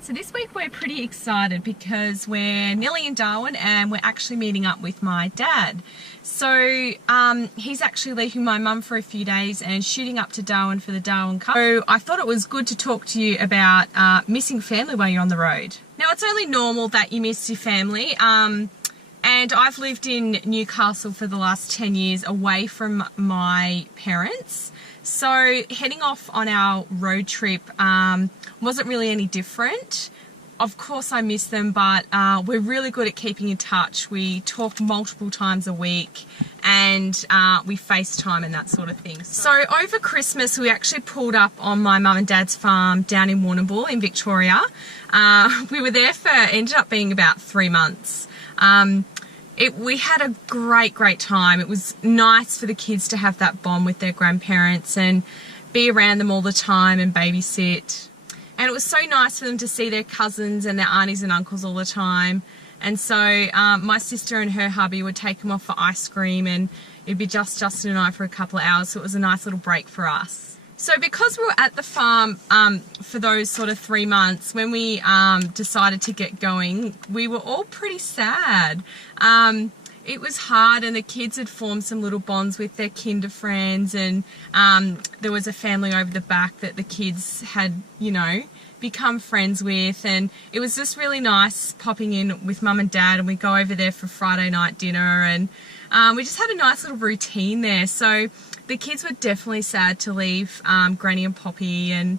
Alright, so this week we're pretty excited because we're nearly in Darwin and we're actually meeting up with my dad. So he's actually leaving my mum for a few days and shooting up to Darwin for the Darwin Cup. So I thought it was good to talk to you about missing family while you're on the road. Now it's only normal that you miss your family. And I've lived in Newcastle for the last 10 years away from my parents. So heading off on our road trip wasn't really any different. Of course I miss them, but we're really good at keeping in touch. We talk multiple times a week and we FaceTime and that sort of thing. So over Christmas we actually pulled up on my mum and dad's farm down in Warrnambool in Victoria. We were there for, ended up being about 3 months. We had a great time. It was nice for the kids to have that bond with their grandparents and be around them all the time and babysit. And it was so nice for them to see their cousins and their aunties and uncles all the time. And so my sister and her hubby would take them off for ice cream and it'd be just Justin and I for a couple of hours. So it was a nice little break for us. So because we were at the farm for those sort of 3 months, when we decided to get going, we were all pretty sad. It was hard and the kids had formed some little bonds with their kinder friends, and there was a family over the back that the kids had, you know, become friends with, and it was just really nice popping in with mum and dad, and we go over there for Friday night dinner, and we just had a nice little routine there. So the kids were definitely sad to leave Granny and Poppy, and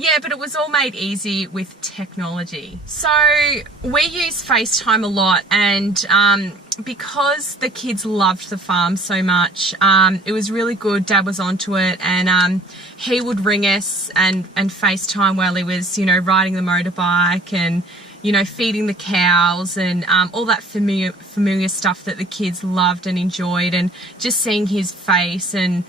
yeah, but it was all made easy with technology. So we use FaceTime a lot, and because the kids loved the farm so much, it was really good. Dad was onto it, and he would ring us and FaceTime while he was, you know, riding the motorbike and, you know, feeding the cows and all that familiar stuff that the kids loved and enjoyed, and just seeing his face and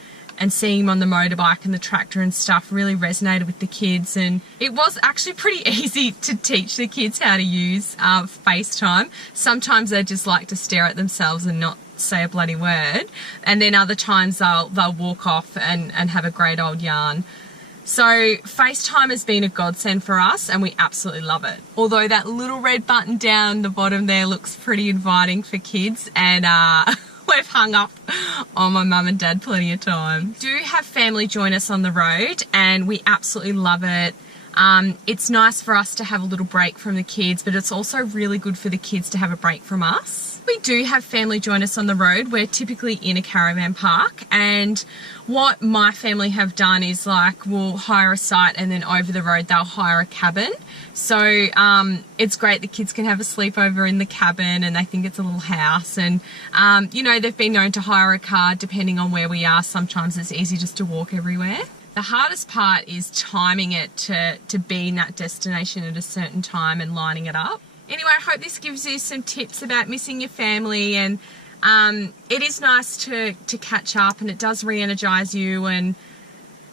seeing him on the motorbike and the tractor and stuff really resonated with the kids. And it was actually pretty easy to teach the kids how to use FaceTime. Sometimes they just like to stare at themselves and not say a bloody word, and then other times they'll walk off and have a great old yarn. So FaceTime has been a godsend for us and we absolutely love it. Although that little red button down the bottom there looks pretty inviting for kids, and we've hung up on my mum and dad plenty of times. We do have family join us on the road and we absolutely love it. It's nice for us to have a little break from the kids, but it's also really good for the kids to have a break from us. We do have family join us on the road. We're typically in a caravan park, and what my family have done is, like, we'll hire a site and then over the road they'll hire a cabin. So it's great, the kids can have a sleepover in the cabin and they think it's a little house, and you know, they've been known to hire a car depending on where we are. Sometimes it's easy just to walk everywhere. The hardest part is timing it to be in that destination at a certain time and lining it up. Anyway, I hope this gives you some tips about missing your family, and it is nice to catch up, and it does re-energise you and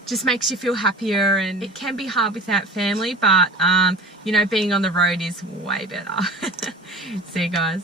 just makes you feel happier. And it can be hard without family, but you know, being on the road is way better. See you guys.